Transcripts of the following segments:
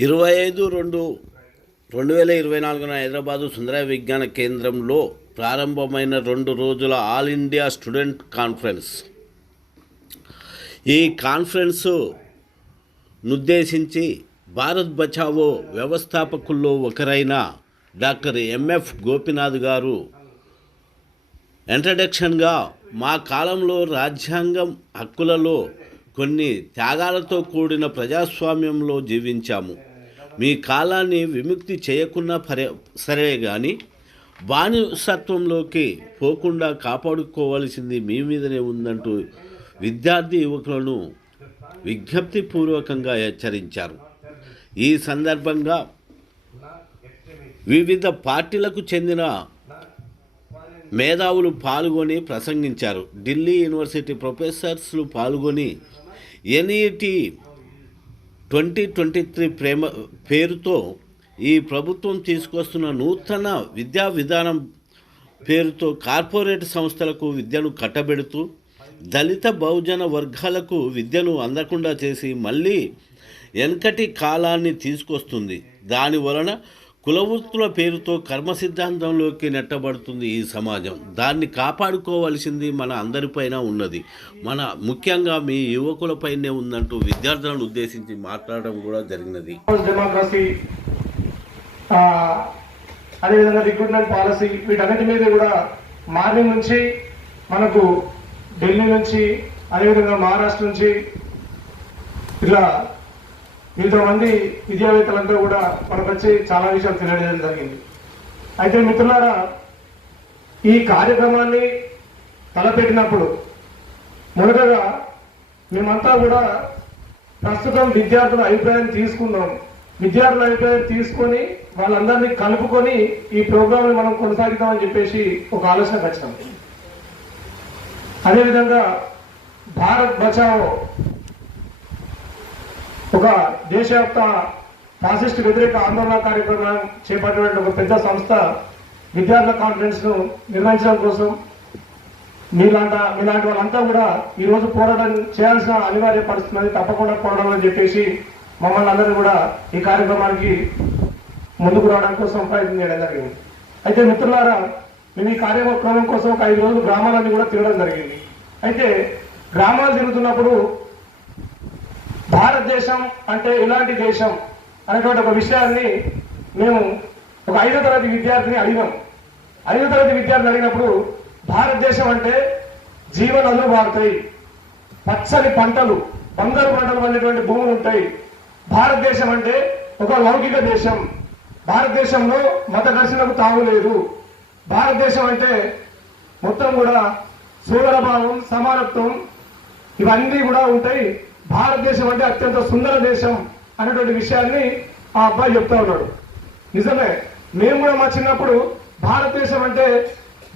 25/2/2024 హైదరాబాదు సుందరయ్య విజ్ఞాన కేంద్రంలో ప్రారంభమైన 2 రోజుల ఆల్ ఇండియా స్టూడెంట్ కాన్ఫరెన్స్. ఈ కాన్ఫరెన్స్నుద్దేశించి భారత్ బచావో వ్యవస్థాపకుల్లో ఒకరైన డాక్టర్ ఎంఎఫ్ గోపీనాథ్ గారు ఇంట్రడక్షన్గా మా కాలంలో రాజ్యాంగం హక్కులలో కొన్ని త్యాగాలతో కూడిన ప్రజాస్వామ్యంలో జీవించాము. మీ కాలాన్ని విముక్తి చేయకున్నా సరే కానీ బానిసత్వంలోకి పోకుండా కాపాడుకోవాల్సింది మీ మీదనే ఉందంటూ విద్యార్థి యువకులను విజ్ఞప్తిపూర్వకంగా హెచ్చరించారు. ఈ సందర్భంగా వివిధ పార్టీలకు చెందిన మేధావులు పాల్గొని ప్రసంగించారు. ఢిల్లీ యూనివర్సిటీ ప్రొఫెసర్స్లు పాల్గొని ఎన్ఈటి 2023 పేరుతో ఈ ప్రభుత్వం తీసుకొస్తున్న నూతన విద్యా విధానం పేరుతో కార్పొరేట్ సంస్థలకు విద్యను కట్టబెడుతూ దళిత బహుజన వర్గాలకు విద్యను అందకుండా చేసి మళ్ళీ వెనకటి కాలాన్ని తీసుకొస్తుంది. దానివలన కులవృత్తుల పేరుతో కర్మ సిద్ధాంతంలోకి నెట్టబడుతుంది ఈ సమాజం. దాన్ని కాపాడుకోవాల్సింది మన అందరిపైన ఉన్నది, ముఖ్యంగా మీ యువకులపైనే ఉందంటూ విద్యార్థులను ఉద్దేశించి మాట్లాడడం కూడా జరిగినది. డెమోక్రసీ, అదేవిధంగా రిక్రూట్మెంట్ పాలసీ, వీటన్నిటి మీద కూడా మార్నింగ్ నుంచి మనకు ఢిల్లీ నుంచి, అదేవిధంగా మహారాష్ట్ర నుంచి ఇట్లా ఇంతమంది విద్యావేత్తలంతా కూడా మనకు వచ్చి చాలా విషయాలు తెలియజేయడం జరిగింది. అయితే మిత్రులారా, ఈ కార్యక్రమాన్ని తలపెట్టినప్పుడు మొదటగా మేమంతా కూడా ప్రస్తుతం విద్యార్థుల అభిప్రాయం తీసుకున్నాం. విద్యార్థుల అభిప్రాయం తీసుకొని వాళ్ళందరినీ కలుపుకొని ఈ ప్రోగ్రాంని మనం కొనసాగిద్దామని చెప్పేసి ఒక ఆలోచనకు వచ్చాం. అదేవిధంగా భారత్ బచావో ఒక దేశవ్యాప్త ఫాసిస్ట్ వ్యతిరేక ఆందోళన కార్యక్రమం చేపట్టినటువంటి ఒక పెద్ద సంస్థ విద్యార్థుల కాన్ఫరెన్స్ను నిర్వహించడం కోసం మీలాంటి వాళ్ళంతా కూడా ఈరోజు పోరాటం చేయాల్సిన అనివార్య పరిస్థితున్నది, తప్పకుండా పోరాటం అని చెప్పేసి మమ్మల్ని అందరూ కూడా ఈ కార్యక్రమానికి ముందుకు రావడం కోసం ప్రయత్నం చేయడం జరిగింది. అయితే మిత్రులారా, మేము ఈ కార్యక్రమం కోసం ఒక 5 రోజులు గ్రామాలన్నీ కూడా తిరగడం జరిగింది. అయితే గ్రామాలు తిరుగుతున్నప్పుడు భారతదేశం అంటే ఇలాంటి దేశం అనేటువంటి ఒక విషయాన్ని మేము ఒక 5వ తరగతి విద్యార్థిని అడిగాం. 5వ తరగతి విద్యార్థిని అడిగినప్పుడు భారతదేశం అంటే జీవనదులు వారుతాయి, పచ్చని పంటలు, బంగారు పంటలు పండేటువంటి భూములు ఉంటాయి. భారతదేశం అంటే ఒక లౌకిక దేశం, భారతదేశంలో మత ఘర్షణకు తావు లేదు, భారతదేశం అంటే మొత్తం కూడా సోదరభావం, సమానత్వం ఇవన్నీ కూడా ఉంటాయి, భారతదేశం అంటే అత్యంత సుందర దేశం అనేటువంటి విషయాన్ని ఆ అబ్బాయి చెప్తా ఉన్నాడు. నిజమే, మేము కూడా మా చిన్నప్పుడు భారతదేశం అంటే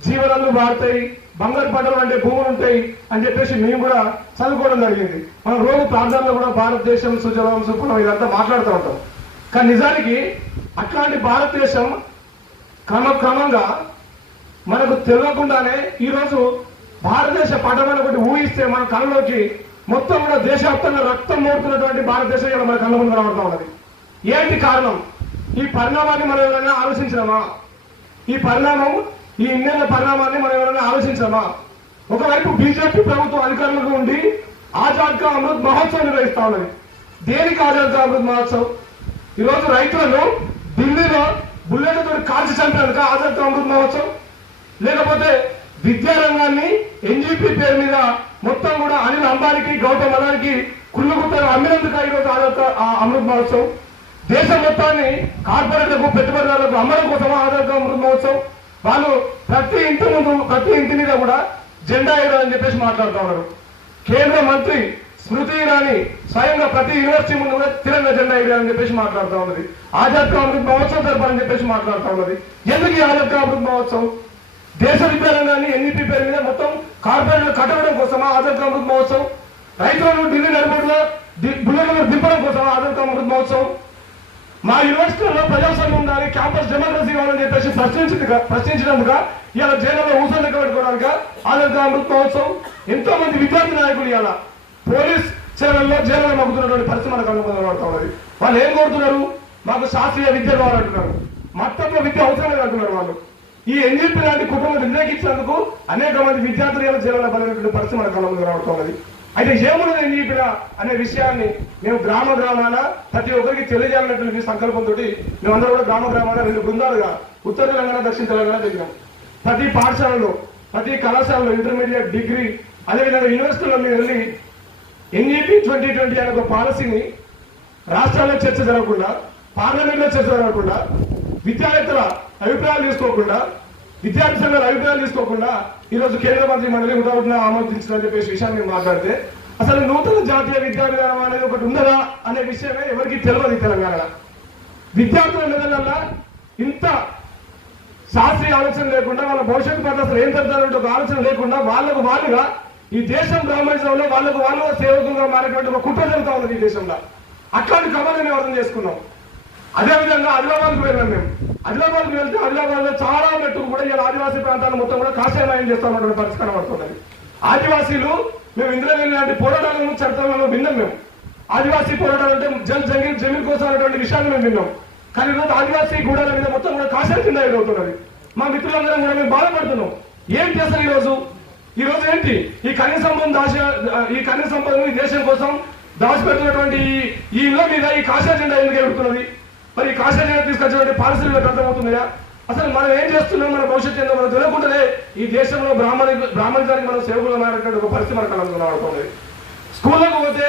జీవనాలు వాడతాయి, బంగారు పంటలు అంటే భూములు ఉంటాయి అని చెప్పేసి మేము కూడా చదువుకోవడం జరిగింది. మనం రోజు ప్రాంతాల్లో కూడా భారతదేశం సుజలం సుఫలం ఇదంతా మాట్లాడుతూ ఉంటాం. కానీ నిజానికి అట్లాంటి భారతదేశం క్రమంగా మనకు తెలియకుండానే ఈరోజు భారతదేశ పటమని ఒకటి ఊహిస్తే మన కళ్ళలోకి మొత్తం కూడా దేశవ్యాప్తంగా రక్తం మోడుతున్నటువంటి భారతదేశం ఇలా మన కళ్ళ ముందు కనబడుతూ ఉన్నది. ఏంటి కారణం? ఈ పరిణామాన్ని మనం ఎవరైనా ఆలోచించినామా? ఈ ఇన్నేళ్ల పరిణామాన్ని మనం ఎవరైనా ఆలోచించామా? ఒకవైపు బీజేపీ ప్రభుత్వం అధికారులకు ఉండి ఆజాద్ కా అమృత్ మహోత్సవం నిర్వహిస్తా ఉన్నది. దేనికి ఆజాద్ కా అమృత్ మహోత్సవ్? ఈరోజు రైతులను ఢిల్లీలో బుల్లెట్లతో కాల్చి చంపినందుక ఆజాద్ కా అమృత్ మహోత్సవ్? లేకపోతే విద్యారంగాన్ని ఎన్జీపీ పేరు మీద మొత్తం కూడా అనిల్ అంబానీకి, గౌతమ్ అదానికి కుళ్ళుగుట్టలు అమ్మినందుక ఈరోజు ఆజాద్ కా అమృత్ మహోత్సవ్? దేశం మొత్తాన్ని కార్పొరేట్లకు, పెట్టుబడిదారులకు అమ్మడం కోసమా ఆజాద్ కా అమృత్ మహోత్సవ్? వాళ్ళు ప్రతి ఇంటి మీద కూడా జెండా ఎగరాలని చెప్పేసి మాట్లాడుతూ ఉన్నారు. కేంద్ర మంత్రి స్మృతి ఇరానీ స్వయంగా ప్రతి యూనివర్సిటీ ముందు కూడా తిరంగ జెండా ఎగరాలని చెప్పేసి మాట్లాడుతూ ఉన్నది. ఆజాద్ కా అమృత్ మహోత్సవ్ జరపాలని చెప్పేసి మాట్లాడుతూ ఉన్నది. ఎందుకు ఈ ఆజాద్ కా అమృత్ మహోత్సవ్? దేశ విద్యారంగాన్ని ఎన్ఈపీ పేరు మీద మొత్తం కార్పొరేట్లు కట్టడం కోసమా ఆజాద్ కా అమృత్ మహోత్సవ్? రైతులను ఢిల్లీ ఎయిర్పోర్ట్లో బుల్లెట్లను దింపడం కోసమా ఆజాద్ కా అమృత్ మహోత్సవ్? మా యూనివర్సిటీలో ప్రజాస్వామ్యం ఉండాలి, క్యాంపస్ డెమోక్రసీ కావాలని చెప్పేసి ప్రశ్నించినందుక ఇలా జైల్లో ఊసలు లెక్క పెట్టుకోవడానికి ఆజాద్ అమృత్ మహోత్సవం ఎంతో మంది విద్యార్థి నాయకులు ఇవాళ పోలీస్ సేవల్లో జైల్లో మగ్గుతున్నటువంటి పరిస్థితి మనకు కనబడుతూ ఉన్నది. వాళ్ళు ఏం కోరుతున్నారు? మాకు శాస్త్రీయ విద్య కావాలంటున్నారు, మత్తత్వ విద్య అవసరమే అంటున్నారు వాళ్ళు. ఈ ఎన్జీపీ లాంటి కుటుంబం వ్యతిరేకించినందుకు అనేక మంది విద్యార్థులు జైల్లో పడినటువంటి పరిస్థితి మనకు కనబడుతున్నది. అయితే ఏమున్నది ఎన్జీపీ అనే విషయాన్ని మేము గ్రామాన ప్రతి ఒక్కరికి తెలియజేయాలన్నటువంటి సంకల్పంతో మేమందరూ కూడా గ్రామాన 2 బృందాలుగా ఉత్తర తెలంగాణ, దక్షిణ తెలంగాణ దిగినాం. ప్రతి పాఠశాలలో, ప్రతి కళాశాలలో, ఇంటర్మీడియట్, డిగ్రీ, అదేవిధంగా యూనివర్సిటీలో మేము వెళ్ళి ఎన్ఈపీ 2020 అనే ఒక పాలసీని రాష్ట్రాల్లో చర్చ జరగకుండా, పార్లమెంట్ లో చర్చ జరగకుండా, విద్యావేత్తల అభిప్రాయాలు తీసుకోకుండా, విద్యార్థి సంఘాల అభిప్రాయాలు తీసుకోకుండా ఈరోజు కేంద్ర మంత్రి మండలి హుటాహుటిన ఆమోదించిందని చెప్పేసి విషయాన్ని మేము మాట్లాడితే అసలు నూతన జాతీయ విద్యా విధానం అనేది ఒకటి ఉన్నదా అనే విషయమే ఎవరికి తెలియదు. తెలంగాణలో విద్యార్థుల మెదళ్ళ ఇంత శాస్త్రీయ ఆలోచన లేకుండా, వాళ్ళ భవిష్యత్తు పట్ల అసలు ఏం జరుగుతారంటే ఒక ఆలోచన లేకుండా వాళ్ళకు వాళ్ళుగా ఈ దేశం బ్రాహ్మణిజంలో వాళ్ళకు వాళ్ళు సేవకులుగా మారేటువంటి ఒక కుట్ర జరుగుతూ ఉన్నది ఈ దేశంలో. అట్లాంటి క్రమాన్ని మేము అర్థం చేసుకున్నాం. అదేవిధంగా ఆదిలాబాద్కు వెళ్ళాం. మేము ఆదిలాబాద్కు వెళ్తే ఆదిలాబాద్ లో చాలా మెట్టుకు కూడా ఇలా ఆదివాసీ ప్రాంతాలను మొత్తం కూడా కాషాయమయం చేస్తామన్నటువంటి పరిస్థితి కనబడుతున్నది. ఆదివాసీలు మేము ఇంద్రవేణి లాంటి పోరాటాలను చరిత్రలో విన్నాం. మేము ఆదివాసీ పోరాటాలు అంటే జమీన్ కోసం అనేటువంటి విషయాన్ని మేము విన్నాం. కానీ ఈరోజు ఆదివాసీ గూడాల మీద మొత్తం కూడా కాషాయ కింద ఎదురవుతున్నది. మా మిత్రులందరం కూడా మేము బాధపడుతున్నాం. ఏంటి అసలు ఈ రోజు ఏంటి ఈ కనీస సంపదను ఈ దేశం కోసం దాచిపెట్టినటువంటి ఈ ఇళ్ళ మీద ఈ కాషాయ జెండా ఎందుకు ఎగురుతున్నది? మరి ఈ కాషాయ జెండా తీసుకొచ్చినటువంటి పాలసీలు అర్థమవుతున్నాయా? అసలు మనం ఏం చేస్తున్నాం? మన భవిష్యత్తు ఏందో మనం తెలియకుండానే ఈ దేశంలో బ్రాహ్మణిజానికి మనం సేవకులు మారేటువంటి ఒక పరిస్థితి మనకు కనబడుతున్నది. స్కూళ్ళకు పోతే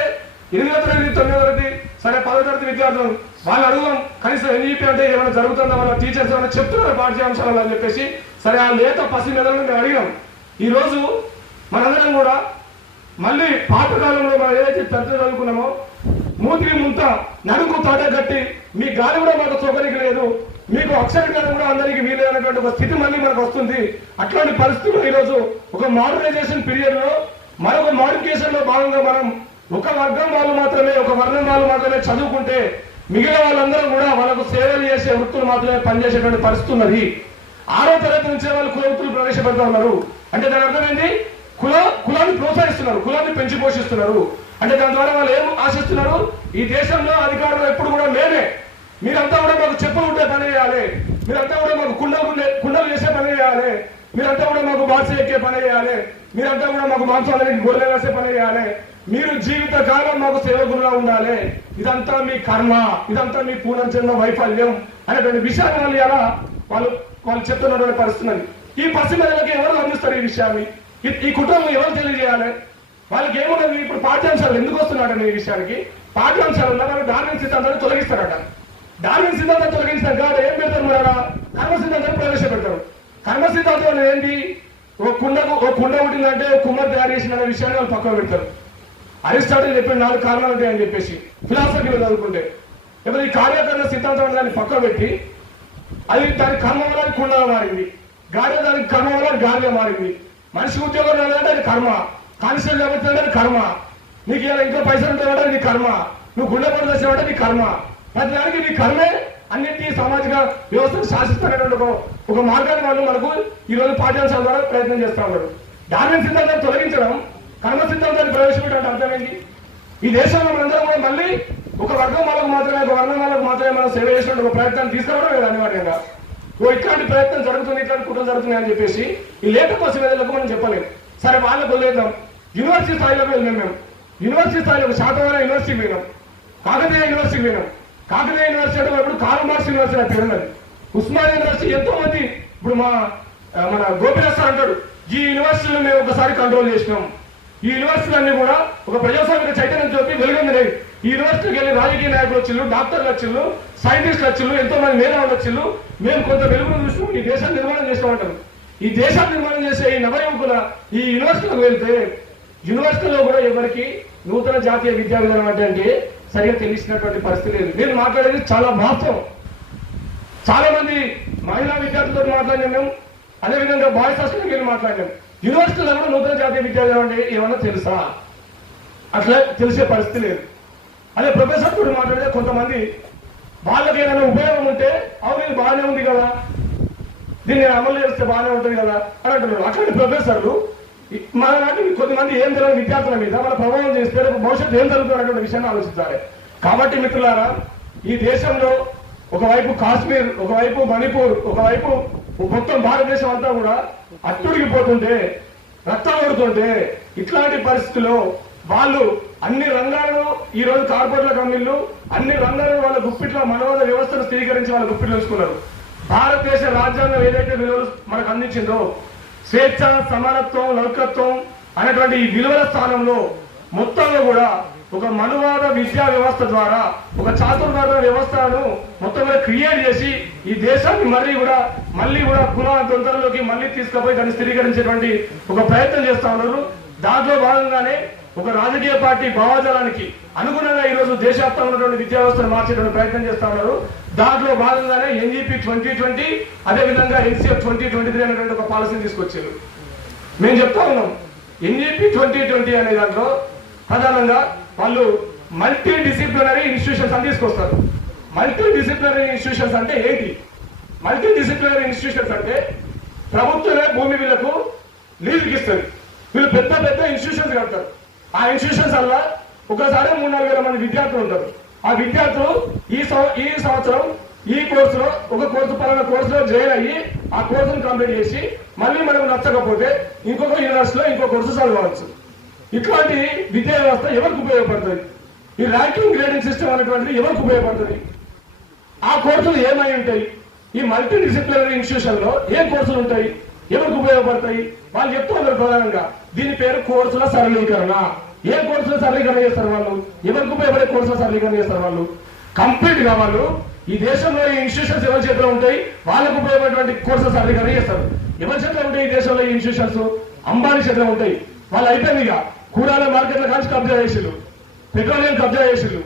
8వ తరగతి 9వ తరగతి సరే 10వ తరగతి విద్యార్థులు వాళ్ళు అడుగుదాం కనీసం ఎన్ఈపీ అంటే ఏమైనా జరుగుతుందా, వాళ్ళ టీచర్స్ ఏమైనా చెప్తున్నారు పాఠ్యాంశాలు అని చెప్పేసి సరే ఆ లేత పసి మెదలను మేము అడిగాం. ఈ రోజు మనందరం కూడా మళ్ళీ పాతకాలంలో మనం ఏదైతే చర్చ చదువుకున్నామో మూతికి ముంత నడుకు తాట కట్టి మీ గాలి కూడా మాకు సౌకర్యం లేదు, మీకు అక్షరజ్ఞానం కూడా అందరికీ వీలైనటువంటి ఒక స్థితి మళ్ళీ మనకు వస్తుంది. అట్లాంటి పరిస్థితుల్లో ఈరోజు ఒక మోడర్నైజేషన్ పీరియడ్ లో మరొక మోడిఫికేషన్ లో భాగంగా మనం ఒక వర్గం వాళ్ళు మాత్రమే, ఒక వర్ణం వాళ్ళు మాత్రమే చదువుకుంటే మిగిలిన వాళ్ళందరూ కూడా వాళ్ళకు సేవలు చేసే వృత్తులు మాత్రమే పనిచేసేటువంటి పరిస్థితి ఉన్నది. 6వ తరగతి నుంచే వాళ్ళు కుల వృత్తులు ప్రవేశపెడతా ఉన్నారు. అంటే దాని అర్థం ఏంటి? కులాన్ని ప్రోత్సహిస్తున్నారు, కులాన్ని పెంచి పోషిస్తున్నారు. అంటే దాని ద్వారా వాళ్ళు ఏం ఆశిస్తున్నారు? ఈ దేశంలో అధికారులు ఎప్పుడు కూడా మేమే, మీరంతా కూడా మాకు చెప్పులు ఉంటే పని చేయాలి, మీరంతా కూడా మాకు కుండలు చేసే పని చేయాలి, మీరంతా కూడా మాకు బాక్స్ ఎక్కే పని చేయాలి, మీరంతా కూడా మాకు మాంసాలకి గొర్రెలు వేసే పని చేయాలి, మీరు జీవిత కాలం మాకు సేవకులుగా ఉండాలి, ఇదంతా మీ కర్మ, ఇదంతా మీ పూర్వజన్మ వైఫల్యం అనేటువంటి విషయాన్ని వాళ్ళు ఎలా వాళ్ళు చెప్తున్నటువంటి పరిస్థితున్నది. ఈ పసిమేళకి ఎవరు అందిస్తారు ఈ విషయాన్ని? ఈ కుటుంబం ఎవరు తెలియజేయాలి? వాళ్ళకి ఏమున్నది? ఇప్పుడు పాఠ్యాంశాలు ఎందుకు వస్తున్నాడని ఈ విషయానికి పాఠ్యాంశాలలో వాళ్ళు డార్విన్ సిద్ధాంతాన్ని తొలగిస్తారట. డార్విన్ సిద్ధాంతం తొలగించినాక ఏం పెడతారు? మరి కర్మ సిద్ధాంతాన్ని ప్రవేశపెడతారు. కర్మ సిద్ధాంతం ఏంటి? ఒక కుండ ఉంటుందంటే ఒక కుమ్మర్ తయారు చేసిన విషయాన్ని వాళ్ళు పక్కన పెడతారు. అరిస్టాటిల్ చెప్పిన 4 కారణాలు ఉంటాయని చెప్పేసి ఫిలాసఫీలో చదువుకుంటే ఎవరు ఈ కార్యకరణ సిద్ధాంతం దాన్ని పక్కన పెట్టి అది దాని కర్మ వల్ల కుండగా మారింది, గాడిద దానికి కర్మ వల్ల గాడిగా మారింది, మనిషి ఉద్యోగం రాదంటే అది కర్మ, కానిస్టేబుల్ కాబట్టి అది కర్మ, నీకు ఇలా ఇంట్లో పైసలు ఉంటాయంటే నీ కర్మ, నువ్వు గుండె పడి తెచ్చినావంటే నీ కర్మ, ప్రతి దానికి నీ కర్మే అన్నింటి సామాజిక వ్యవస్థను శాసిస్తున్నటువంటి ఒక మార్గాన్ని వాళ్ళు మనకు ఈ రోజు పాఠ్యాంశాల ద్వారా ప్రయత్నం చేస్తా ఉన్నారు. డార్విన్ సిద్ధాంతాన్ని తొలగించడం, కర్మ సిద్ధాంతాన్ని ప్రవేశపెట్టడం అర్థమైంది. ఈ దేశంలో మనందరం కూడా మళ్ళీ ఒక వర్గం వాళ్ళకు మాత్రమే, ఒక వర్ణం వాళ్ళకు మాత్రమే మనం సేవ చేసినట్టు ఒక ప్రయత్నాన్ని తీసుకోవడం లేదు అనివార్యంగా. ఇట్లాంటి ప్రయత్నం జరుగుతుంది, ఇట్లాంటి కుట్రలు జరుగుతున్నాయి అని చెప్పేసి ఈ లేఖ కోసం ఏదైనా మనం చెప్పలేము. సరే వాళ్ళకు వదిలేద్దాం. యూనివర్సిటీ స్థాయిలోకి వెళ్ళినాం. మేము యూనివర్సిటీ స్థాయిలో శాతవాహన యూనివర్సిటీకి పోయినాం, కాకతీయ యూనివర్సిటీకి పోయినాం. కాకతీయ యూనివర్సిటీ అంటే ఇప్పుడు కార్ల్ మార్క్స్ యూనివర్సిటీ అని పేరున్నది. ఉస్మానియా యూనివర్సిటీ ఎంతో మంది ఇప్పుడు మన గోపినాథ్ సార్ అంటాడు, ఈ యూనివర్సిటీలో మేము ఒకసారి కంట్రోల్ చేసినాం. ఈ యూనివర్సిటీలన్నీ కూడా ఒక ప్రజాస్వామిక చైతన్యం చూపి వెలుగొంది. ఈ యూనివర్సిటీకి వెళ్ళి రాజకీయ నాయకులు వచ్చిళ్ళు, డాక్టర్లు వచ్చిళ్ళు, సైంటిస్టులు వచ్చిళ్ళు, ఎంతో మంది మేధావులు వచ్చిళ్ళు, మేము కొంత వెలుగును చూసినాం, ఈ దేశాన్ని నిర్మాణం చేస్తామంటారు. ఈ దేశాన్ని నిర్మాణం చేసే ఈ నవయువకుల ఈ యూనివర్సిటీలకు వెళ్తే యూనివర్సిటీలో కూడా ఎవరికి నూతన జాతీయ విద్యా విధానం అంటే సరిగా తెలిసినటువంటి పరిస్థితి లేదు. నేను మాట్లాడేది చాలా వాస్తవం. చాలా మంది మహిళా విద్యార్థులతో మాట్లాడినాం మేము, అదేవిధంగా బాయ్స్ హాస్టల్కి వెళ్ళి మాట్లాడినాం. యూనివర్సిటీలో కూడా నూతన జాతీయ విద్యా విధానం అంటే ఏమన్నా తెలుసా? అట్లా తెలిసే పరిస్థితి లేదు. అదే ప్రొఫెసర్ కూడా మాట్లాడితే కొంతమంది వాళ్ళకి ఏదైనా ఉపయోగం ఉంటే అవును ఇది బాగానే ఉంది కదా, దీన్ని అమలు చేస్తే బాగానే ఉంటుంది కదా అని అంటున్నారు. అట్లాంటి ప్రొఫెసర్లు మన నాటి కొద్దిమంది ఏం తెలియని విద్యార్థుల మీద మన ప్రభావం చేస్తే రేపు భవిష్యత్తు ఏం జరుగుతున్నటువంటి విషయాన్ని ఆలోచించాలి. కాబట్టి మిత్రులారా, ఈ దేశంలో ఒకవైపు కాశ్మీర్, ఒకవైపు మణిపూర్, ఒకవైపు మొత్తం భారతదేశం అంతా కూడా అట్టుడిగిపోతుంటే, రక్తం పడుతుంటే, ఇట్లాంటి పరిస్థితుల్లో వాళ్ళు అన్ని రంగాలను ఈ రోజు కార్పొరేట్ల కంపెనీలు అన్ని రంగాలను వాళ్ళ గుప్పిట్లో మనవాద వ్యవస్థను స్థిరీకరించి వాళ్ళ గుప్పిట్లో ఉంచుకున్నారు. భారతదేశ రాజ్యాంగం ఏదైతే విలువలు మనకు అందించిందో, స్వేచ్ఛ, సమానత్వం, లౌకికత్వం అనేటువంటి ఈ విలువల స్థానంలో మొత్తంలో కూడా ఒక మనువాద విద్యా వ్యవస్థ ద్వారా ఒక చాతుర్వర్ణ వ్యవస్థను మొత్తం కూడా క్రియేట్ చేసి ఈ దేశాన్ని మళ్ళీ కూడా కులాల తొందరలోకి మళ్ళీ తీసుకుపోయి దాన్ని స్థిరీకరించేటువంటి ఒక ప్రయత్నం చేస్తా ఉన్నారు. దాంట్లో భాగంగానే ఒక రాజకీయ పార్టీ భావజాలానికి అనుగుణంగా ఈ రోజు దేశవ్యాప్తంగా ఉన్నటువంటి విద్యా వ్యవస్థను మార్చేటువంటి ప్రయత్నం చేస్తా ఉన్నారు. దాంట్లో భాగంగానే NGP 2020 అదేవిధంగా NCF 2023 అనేటువంటి ఒక పాలసీని తీసుకొచ్చారు. మేము చెప్తా ఉన్నాం, NGP 2020 అనే దాంట్లో ప్రధానంగా వాళ్ళు మల్టీ డిసిప్లినరీ ఇన్స్టిట్యూషన్స్ అని తీసుకొస్తారు. మల్టీ డిసిప్లినరీ ఇన్స్టిట్యూషన్స్ అంటే ఏంటి? మల్టీ డిసిప్లినరీ ఇన్స్టిట్యూషన్స్ అంటే ప్రభుత్వమే భూమి వీళ్ళకు లీజుకి ఇస్తుంది. వీళ్ళు పెద్ద పెద్ద ఇన్స్టిట్యూషన్స్ కడతారు. ఆ ఇన్స్టిట్యూషన్స్ వల్ల ఒకసారి 3-4 వేల మంది విద్యార్థులు ఉంటారు. ఆ విద్యార్థులు ఈ సంవత్సరం ఈ కోర్సులో ఒక పలానా కోర్సులో జాయిన్ అయ్యి ఆ కోర్సును కంప్లీట్ చేసి మళ్ళీ మనకు నచ్చకపోతే ఇంకొక యూనివర్సిటీలో ఇంకో కోర్సు చదవచ్చు. ఇట్లాంటి విద్యా వ్యవస్థ ఎవరికి ఉపయోగపడుతుంది? ఈ ర్యాంకింగ్ గ్రేడింగ్ సిస్టమ్ అనేటువంటిది ఎవరికి ఉపయోగపడుతుంది? ఆ కోర్సులు ఏమై ఉంటాయి? ఈ మల్టీ డిసిప్లినరీ ఇన్స్టిట్యూషన్ లో ఏ కోర్సులు ఉంటాయి? ఎవరికి ఉపయోగపడతాయి? వాళ్ళు చెప్తున్నారు ప్రధానంగా దీని పేరు కోర్సుల సరళీకరణ. ఏ కోర్సుల సరళీకరణ చేస్తారు వాళ్ళు? ఎవరికి ఉపయోగపడే కోర్సుల సరళీకరణ చేస్తారు వాళ్ళు? కంప్లీట్ గా వాళ్ళు ఈ దేశంలో ఈ ఇన్స్టిట్యూషన్స్ ఎవరి చేతిలో ఉంటాయి? వాళ్ళకు ఉపయోగపడేటువంటి కోర్సుల సరళీకరణ చేస్తారు. ఎవరి చేతిలో ఉంటాయి ఈ దేశంలో ఈ ఇన్స్టిట్యూషన్స్? అంబానీ చేతిలో ఉంటాయి. వాళ్ళు అయిపోయింది. ఇక కూరాల మార్కెట్ల కాల్చి కబ్జా చేసిళ్ళు, పెట్రోలియం కబ్జా చేసిళ్ళు,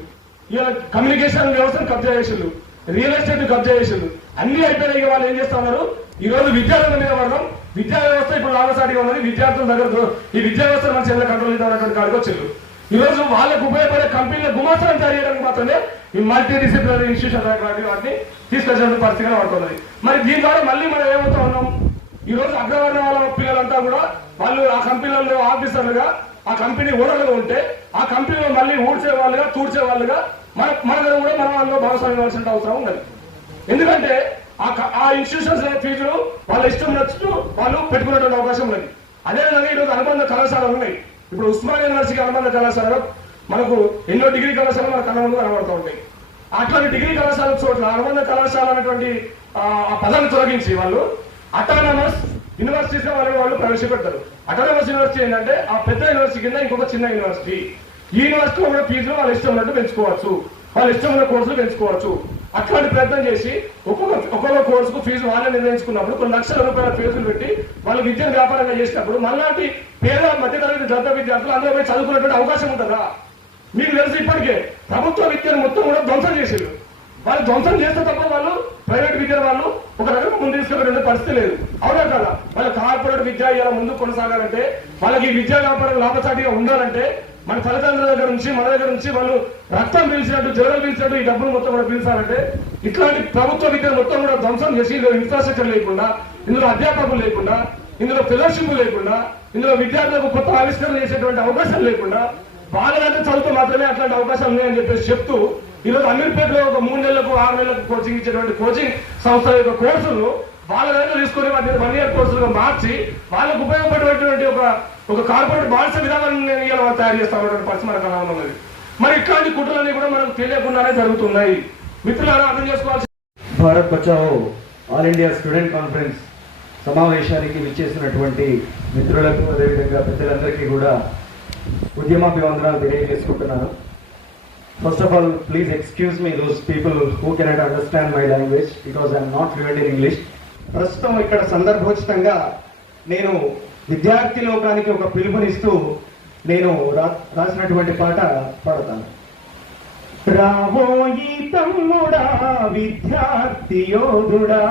ఇవాళ కమ్యూనికేషన్ వ్యవస్థను కబ్జా చేసిళ్ళు, రియల్ ఎస్టేట్ కబ్జా చేసిళ్ళు, అన్ని అయిపోయినాయి. వాళ్ళు ఏం చేస్తా ఉన్నారు? ఈ రోజు విద్యార్థుల మీద పడడం, విద్యా వ్యవస్థ ఇప్పుడు లాభసాటిగా ఉన్నది, విద్యార్థుల దగ్గర ఈ విద్యా వ్యవస్థ మన చేతిలో కంట్రోల్ ఇవ్వడానికి కాడికి వచ్చింది. ఈ రోజు వాళ్ళకు ఉపయోగపడే కంపెనీల గుమాస్తాలను తయారు చేయడానికి మాత్రమే ఈ మల్టీ డిసిప్లినరీ ఇన్స్టిట్యూషన్ వాటిని తీసుకొచ్చిన పరిస్థితిగా పడుతున్నది. మరి దీని ద్వారా మళ్ళీ మనం ఏమవుతా ఉన్నాం? ఈ రోజు అగ్రవర్ణ వాళ్ళ పిల్లలంతా కూడా వాళ్ళు ఆ కంపెనీలలో ఆఫీసర్లుగా, ఆ కంపెనీ ఓనర్లుగా ఉంటే ఆ కంపెనీలో మళ్ళీ ఊడ్చే వాళ్ళుగా, తూడ్చే వాళ్ళుగా మన దగ్గర కూడా మనం అందులో భాగస్వామ్యం ఇవ్వాల్సిన అవసరం ఉన్నది. ఎందుకంటే ఆ ఇన్స్టిట్యూషన్స్ ఫీజులు వాళ్ళ ఇష్టం నచ్చుతూ వాళ్ళు పెట్టుకునేటువంటి అవకాశం ఉన్నది. అదేవిధంగా ఈరోజు అనుబంధ కళాశాలలు ఉన్నాయి. ఇప్పుడు ఉస్మానియా యూనివర్సిటీ అనుబంధ కళాశాలలో మనకు ఎన్నో డిగ్రీ కళాశాలలు మన కళ్ళ ముందు కనబడుతూ ఉంటాయి. అట్లాంటి డిగ్రీ కళాశాల చోట్ల అనుబంధ కళాశాల అనేటువంటి ఆ పదాన్ని తొలగించి వాళ్ళు అటానమస్ యూనివర్సిటీస్ వాళ్ళు ప్రవేశపెడతారు. అటానమస్ యూనివర్సిటీ ఏంటంటే ఆ పెద్ద యూనివర్సిటీ కింద ఇంకొక చిన్న యూనివర్సిటీ. ఈ యూనివర్సిటీలో కూడా ఫీజులు వాళ్ళ ఇష్టం ఉన్నట్టు పెంచుకోవచ్చు, వాళ్ళ ఇష్టం ఉన్న కోర్సులు పెంచుకోవచ్చు. అట్లాంటి ప్రయత్నం చేసి ఒక్కొక్క కోర్సుకు ఫీజు వాళ్ళే నిర్ణయించుకున్నప్పుడు కొన్ని లక్షల రూపాయల ఫీజులు పెట్టి వాళ్ళు విద్యను వ్యాపారంగా చేసినప్పుడు మనలాంటి పేద మధ్యతరగతి దళిత విద్యార్థులు అందులో పోయి చదువుకునేటువంటి అవకాశం ఉంటుందా? మీకు తెలుసు, ఇప్పటికే ప్రభుత్వ విద్యను మొత్తం కూడా ధ్వంసం చేసేది. వాళ్ళు ధ్వంసం చేస్తే తప్ప వాళ్ళు ప్రైవేట్ విద్య వాళ్ళు ఒక రకంగా ముందు తీసుకెళ్ళే పరిస్థితి లేదు. అవునా కదా? వాళ్ళ కార్పొరేట్ విద్య ఇలా ముందు కొనసాగాలంటే, వాళ్ళకి విద్యా వ్యాపారం లాభసాటిగా ఉండాలంటే మన తల్లిదండ్రుల దగ్గర నుంచి మన దగ్గర నుంచి వాళ్ళు రక్తం పీల్చినట్టు, జోడలు పీల్చినట్టు ఈ డబ్బులు మొత్తం కూడా పీల్చాలంటే ఇట్లాంటి ప్రభుత్వ విద్యను మొత్తం కూడా ధ్వంసం చేసి ఇందులో ఇన్ఫ్రాస్ట్రక్చర్ లేకుండా, ఇందులో అధ్యాపకులు లేకుండా, ఇందులో ఫెలోషిప్ లేకుండా, ఇందులో విద్యార్థులకు కొత్త ఆవిష్కరణ చేసేటువంటి అవకాశం లేకుండా వాళ్ళంటే చదువుతూ మాత్రమే అట్లాంటి అవకాశాలు ఉన్నాయని చెప్పేసి చెప్తూ ఈరోజు అమీర్పేటలో ఒక 3 నెలలకు 6 నెలలకు కోచింగ్ ఇచ్చేటువంటి కోచింగ్ సంస్థల యొక్క కోర్సులు వాళ్ళ దగ్గర తీసుకుని 1 ఇయర్ కోర్సులుగా మార్చి వాళ్ళకు ఉపయోగపడేటువంటి ఒక కార్పొరేట్ బానిస విధానాన్ని తయారు చేస్తామన్నటువంటి పరిస్థితి మనకు అలా ఉన్నది. మరి ఇట్లాంటి కుట్రలన్నీ కూడా మనకు తెలియకుండానే జరుగుతున్నాయి. మిత్రులారా అర్థం చేసుకోవాల్సి, Bharat Bachao all India student conference సమావేశానికి విచ్చేసినటువంటి మిత్రులకు అదేవిధంగా పెద్దలందరికీ కూడా ఉద్యమాభివందనాలు తెలియజేసుకుంటున్నాను. First of all, please excuse me those people who cannot understand my language because I am not fluent in English. ప్రస్తుతం ఇక్కడ సందర్భోచితంగా నేను విద్యార్థి లోకానికి ఒక పిలుపునిస్తూ నేను రాసినటువంటి పాట పాడతాను. రాబోయి తమ్ముడా విద్యార్థి యోధుడా,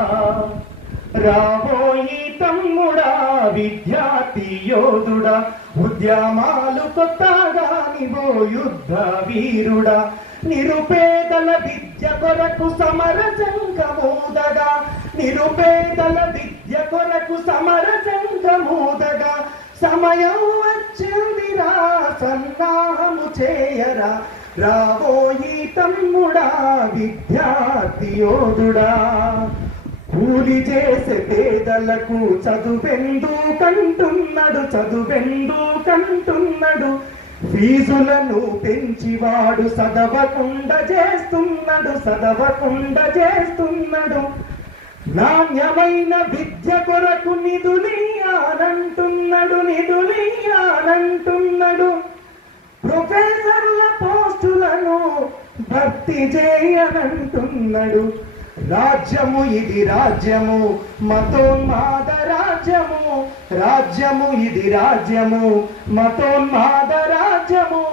రాబోయి తమ్ముడా విద్యార్థి యోధుడా, ఉద్యమాలు కొత్తగా నివో యుద్ధ వీరుడా, నిరుపేదల విద్య కొరకు సమర సంఘమూదగా, నిరుపేదల విద్య కొరకు సమర సంఘమూదగా, సమయం వచ్చిందిరా సన్నాహము చేయరా రాబోయి తమ్ముడా విద్యార్థి యోధుడా కూలి చేసే పేదలకు చదువెందుకంటున్నాడు ఫీజులను పెంచివాడు చదవకుండా చేస్తున్నాడు నాణ్యమైన విద్య కొరకు నిధులియానంటున్నాడు ప్రొఫెసర్ల పోస్టులను భర్తీ చేయనంటున్నాడు రాజ్యము ఇది రాజ్యము మతోన్మాద రాజ్యము ఇది రాజ్యము మతోన్మాద రాజ్యము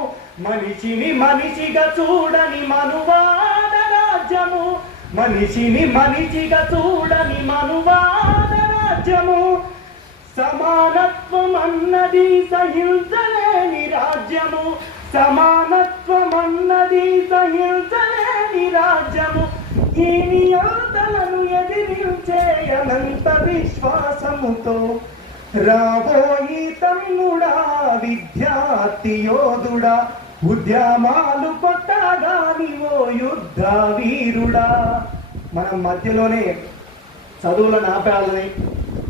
మనిషిని మనిషిగా చూడని మనువాద రాజ్యము మనిషిని మనిషిగా చూడని మనువాద రాజ్యము సమానత్వం అన్నది సహించలేని రాజ్యము ఈ నియంతలను ఎదిరించే అనంత విశ్వాసముతో రాబోయి తమ్ముడా విద్యార్థి యోధుడా ఉద్యమాలు కొట్టగాని ఓ యుద్ధ వీరుడా. మనం మధ్యలోనే చదువులను ఆపేయాలని,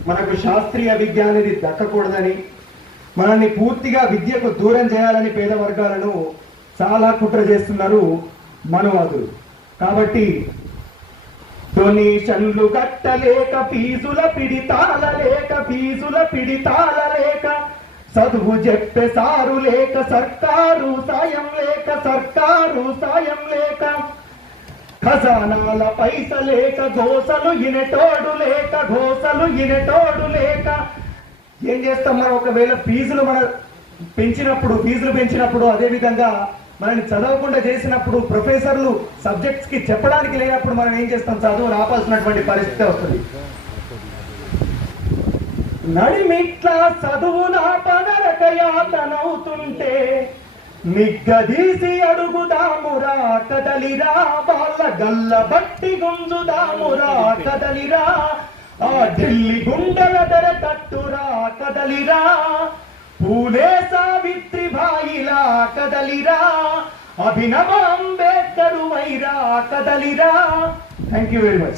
మనకు శాస్త్రీయ విద్య అనేది దక్కకూడదని, మనల్ని పూర్తిగా విద్యకు దూరం చేయాలని పేద వర్గాలను చాలా కుట్ర చేస్తున్నారు మనువాదులు. కాబట్టి డొనేషన్లు కట్టలేక ఫీజుల పిడితాల లేక చదువు చెప్పే సారు లేక సర్కారు సాయం లేక ఖజానాల పైస లేక గోసలు ఇనటోడు లేక ఏం చేస్తాం మనం? ఒకవేళ ఫీజులు పెంచినప్పుడు అదే విధంగా మనల్ని చదవకుండా చేసినప్పుడు ప్రొఫెసర్లు సబ్జెక్ట్స్ కి చెప్పడానికి లేనప్పుడు మనం ఏం చేస్తాం? చదువు ఆపాల్సినటువంటి పరిస్థితి వస్తుంది. నడిమిట్ల చదువు నాపనరక యాతనవుతుంటే నిగ్గదీసి అడుగుదామురా కదలిరా వాళ్ళ గల్ల బట్టి గుంజుదామురా కదలిరా ఆ ఢిల్లీ గుండెల ధర తట్టురా కదలిరా పూలే సావిత్రిబాయిలా కదలిరా అభినవ అంబేద్కరు వైరా కదలిరా. Thank you very much.